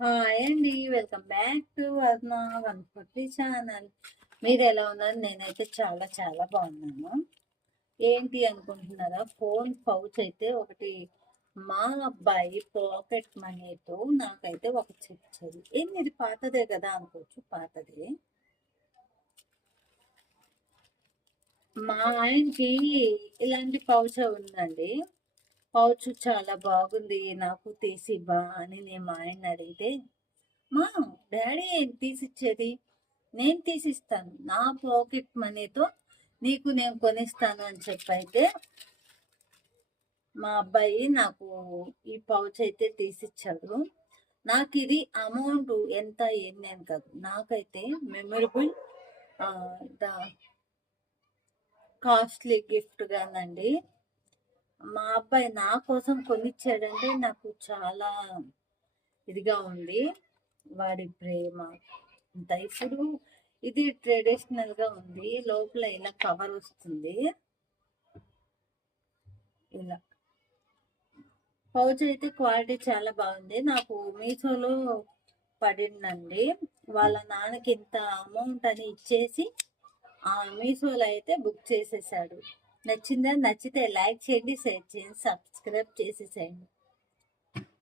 Hi అండి. Welcome back to Aruna 140 channel. మీరు ఎలా ఉన్నారు? నేనైతే చాలా చాలా బాగున్నాను. ఏంటి అనుకుంటున్నారా? ఫోన్ పౌచ్ అయితే ఒకటి మా అబ్బాయి పాకెట్ మనీతో నాకైతే ఒకటి ఇచ్చేది. ఏంది ఇది పాతదే కదా అనుకోవచ్చు, పాతదే. మా ఆయనకి ఇలాంటి పౌచ్ ఉందండి. పౌచ్ చాలా బాగుంది, నాకు తీసివ్వా అని నేను మా ఆయన అడిగితే, మా డాడీ ఏం తీసిచ్చేది, నేను తీసిస్తాను, నా పాకెట్ మనీతో నీకు నేను కొనిస్తాను అని చెప్పైతే మా అబ్బాయి నాకు ఈ పౌచ్ అయితే తీసిచ్చాడు. నాకు ఇది అమౌంట్ ఎంత ఏంది అని కాదు, నాకైతే మెమరబుల్, ద కాస్ట్లీ గిఫ్ట్ గానండి. మా అబ్బాయి నా కోసం కొనిచ్చాడంటే నాకు చాలా ఇదిగా ఉంది. వాడి ప్రేమ అంత. ఇప్పుడు ఇది ట్రెడిషనల్ గా ఉంది, లోపల ఇలా కవర్ వస్తుంది. ఇలా పౌచ్ అయితే క్వాలిటీ చాలా బాగుంది. నాకు మీషోలో పడిందండి. వాళ్ళ నాన్నకి ఇంత అమౌంట్ అని ఇచ్చేసి ఆ మీషోలో అయితే బుక్ చేసేసాడు. నచ్చిందా? నచ్చితే లైక్ చేయండి, షేర్ చేయండి, సబ్స్క్రైబ్ చేసేసేయండి.